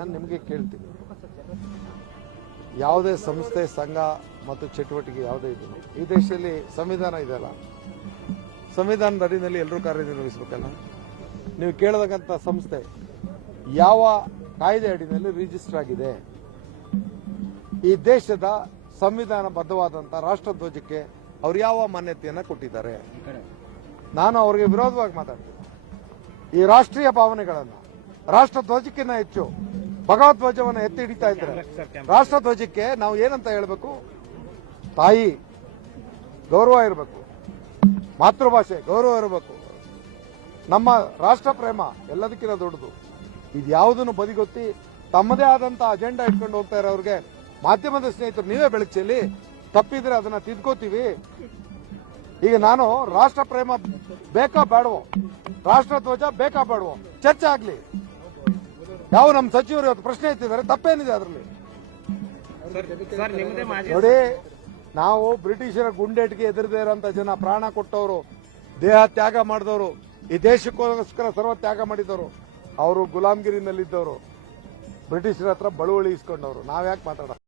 ನಾನು ನಿಮಗೆ ಕೇಳ್ತೀನಿ, ಯಾವುದೇ ಸಂಸ್ಥೆ ಸಂಘ ಮತ್ತು ಚಟುವಟಿಕೆ ಯಾವುದೇ ಇದೆಯಲ್ಲ ಈ ದೇಶದಲ್ಲಿ ಸಂವಿಧಾನ ಇದೆಯಲ್ಲ, ಸಂವಿಧಾನದ ಅಡಿಯಲ್ಲಿ ಎಲ್ಲರೂ ಕಾರ್ಯನಿರ್ವಹಿಸಬೇಕಲ್ಲ. ನೀವು ಕೇಳತಕ್ಕಂಥ ಸಂಸ್ಥೆ ಯಾವ ಕಾಯ್ದೆ ಅಡಿಯಲ್ಲಿ ರಿಜಿಸ್ಟರ್ ಆಗಿದೆ? ಈ ದೇಶದ ಸಂವಿಧಾನಬದ್ಧವಾದಂಥ ರಾಷ್ಟ್ರಧ್ವಜಕ್ಕೆ ಅವ್ರು ಯಾವ ಮಾನ್ಯತೆಯನ್ನು ಕೊಟ್ಟಿದ್ದಾರೆ? ನಾನು ಅವರಿಗೆ ವಿರೋಧವಾಗಿ ಮಾತಾಡ್ತೀನಿ. ಈ ರಾಷ್ಟ್ರೀಯ ಭಾವನೆಗಳನ್ನು ರಾಷ್ಟ್ರಧ್ವಜಕ್ಕಿಂತ ಹೆಚ್ಚು ಭಗವಧ್ವಜವನ್ನು ಎತ್ತಿ ಹಿಡಿತಾ ಇದ್ದಾರೆ. ರಾಷ್ಟ್ರಧ್ವಜಕ್ಕೆ ನಾವು ಏನಂತ ಹೇಳಬೇಕು? ತಾಯಿ ಗೌರವ ಇರಬೇಕು, ಮಾತೃಭಾಷೆ ಗೌರವ ಇರಬೇಕು, ನಮ್ಮ ರಾಷ್ಟ್ರ ಪ್ರೇಮ ಎಲ್ಲದಕ್ಕಿಂತ ದೊಡ್ಡದು. ಇದ್ಯಾವುದನ್ನು ಬದಿಗೊತ್ತಿ ತಮ್ಮದೇ ಆದಂತ ಅಜೆಂಡಾ ಇಟ್ಕೊಂಡು ಹೋಗ್ತಾ ಇರೋರಿಗೆ ಮಾಧ್ಯಮದ ಸ್ನೇಹಿತರು ನೀವೇ ಬೆಳಕು ಚೆಲ್ಲಿ, ತಪ್ಪಿದ್ರೆ ಅದನ್ನ ತಿದ್ಕೋತೀವಿ. ಈಗ ನಾನು ರಾಷ್ಟ್ರ ಪ್ರೇಮ ಬೇಕಾ ಬೇಡವೋ, ರಾಷ್ಟ್ರಧ್ವಜ ಬೇಕಾ ಬೇಡವೋ ಚರ್ಚೆ ಆಗ್ಲಿ. ಯಾವ ನಮ್ಮ ಸಚಿವರು ಇವತ್ತು ಪ್ರಶ್ನೆ ಎತ್ತಿದ್ದಾರೆ, ತಪ್ಪೇನಿದೆ ಅದರಲ್ಲಿ? ನೋಡಿ, ನಾವು ಬ್ರಿಟಿಷರ ಗುಂಡೇಟಿಗೆ ಎದುರದೇ ಇರೋಂಥ ಜನ, ಪ್ರಾಣ ಕೊಟ್ಟವರು, ದೇಹ ತ್ಯಾಗ ಮಾಡಿದವರು, ಈ ದೇಶಕ್ಕೋಸ್ಕರ ಸರ್ವ ತ್ಯಾಗ ಮಾಡಿದವರು, ಅವರು ಗುಲಾಮಗಿರಿನಲ್ಲಿದ್ದವರು, ಬ್ರಿಟಿಷರ ಹತ್ರ ಬಳುವಳಿ ಇಸ್ಕೊಂಡವರು. ನಾವ್ಯಾಕೆ ಮಾತಾಡೋದು?